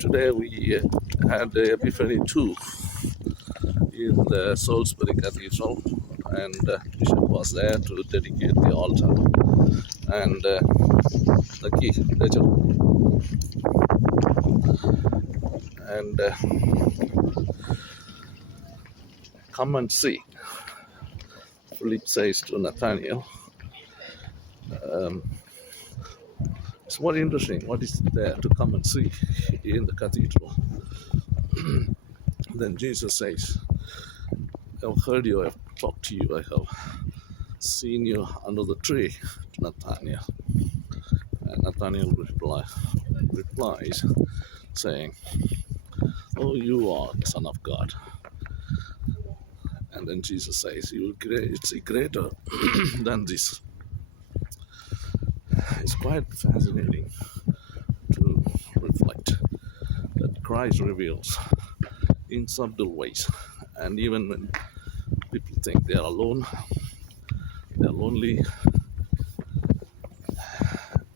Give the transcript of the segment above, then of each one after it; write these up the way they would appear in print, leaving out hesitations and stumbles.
Today we had the Epiphany 2 in the Salisbury Cathedral, and Bishop was there to dedicate the altar. And the key, and come and see. Philip says to Nathaniel, it's very interesting what is there to come and see in the cathedral. Then Jesus says, I've heard you, I've talked to you, I have seen you under the tree, to Nathaniel. And Nathaniel replies saying, oh, you are the Son of God. And then Jesus says, it's greater than this. It's quite fascinating to reflect that Christ reveals in subtle ways. And even when people think they are alone, they are lonely,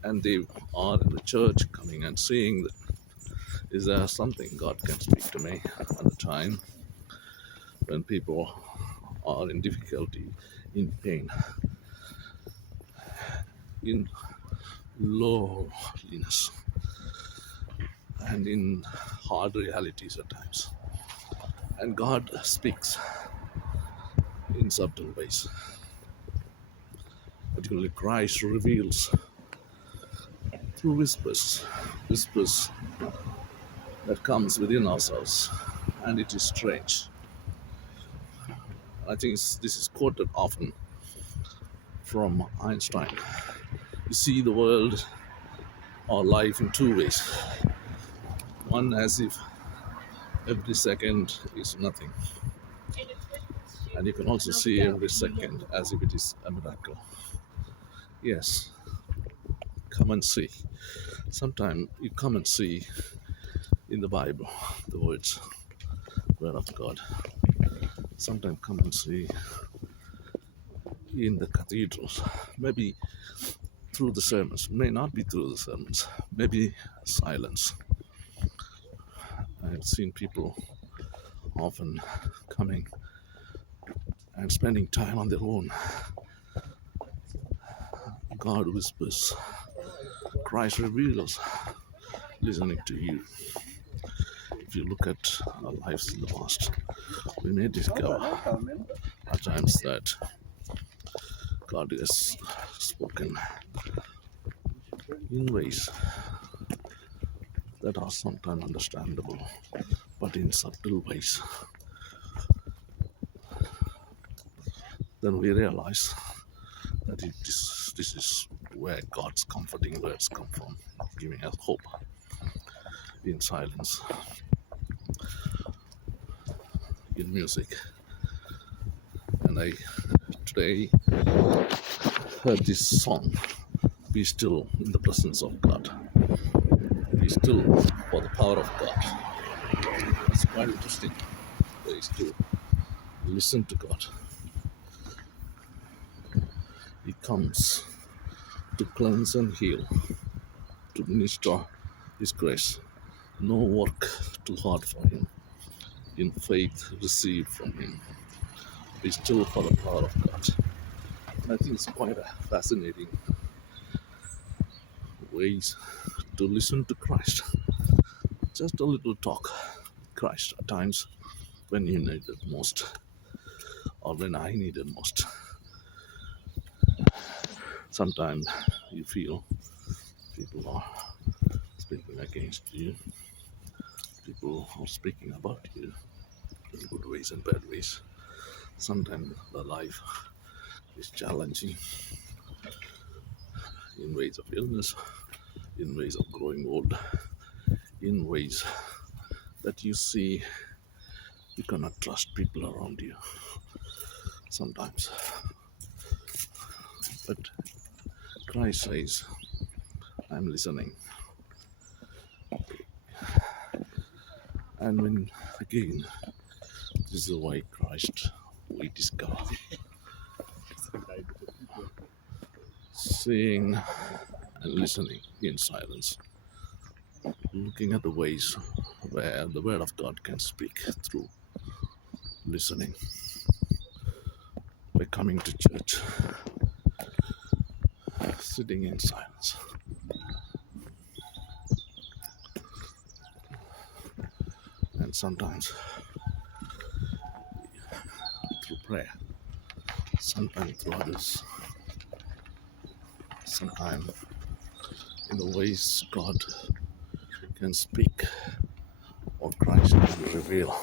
and they are in the church coming and seeing that, is there something God can speak to me at the time when people are in difficulty, in pain, in loneliness, and in hard realities at times. And God speaks in subtle ways. Particularly Christ reveals through whispers that comes within ourselves, and it is strange. I think this is quoted often from Einstein. You see the world or life in two ways. One, as if every second is nothing, and you can also see every second as if it is a miracle. Yes, come and see. Sometimes you come and see in the Bible the words, word of God. Sometimes come and see in the cathedrals, maybe through the sermons, may not be through the sermons, maybe silence. I've seen people often coming and spending time on their own. God whispers, Christ reveals, listening to you. If you look at our lives in the past, we may discover at times that God has spoken in ways that are sometimes understandable, but in subtle ways. Then we realize that this is where God's comforting words come from, giving us hope in silence, in music. And I today heard this song, Be Still in the Presence of God. Be still for the power of God. It's quite interesting ways to listen to God. He comes to cleanse and heal, to minister His grace. No work too hard for Him. In faith, receive from Him. Be still for the power of God. And I think it's quite a fascinating ways to listen to Christ. Just a little talk, Christ, at times when you need it most, or when I need it most. Sometimes you feel people are speaking against you, people are speaking about you in good ways and bad ways. Sometimes the life is challenging in ways of illness, in ways of growing old, in ways that you see you cannot trust people around you sometimes. But Christ says, I'm listening. And when again, this is why Christ we discover. Seeing and listening in silence. looking at the ways where the Word of God can speak through listening, by coming to church, sitting in silence, and sometimes through prayer, sometimes through others, sometimes in the ways God can speak or Christ can reveal.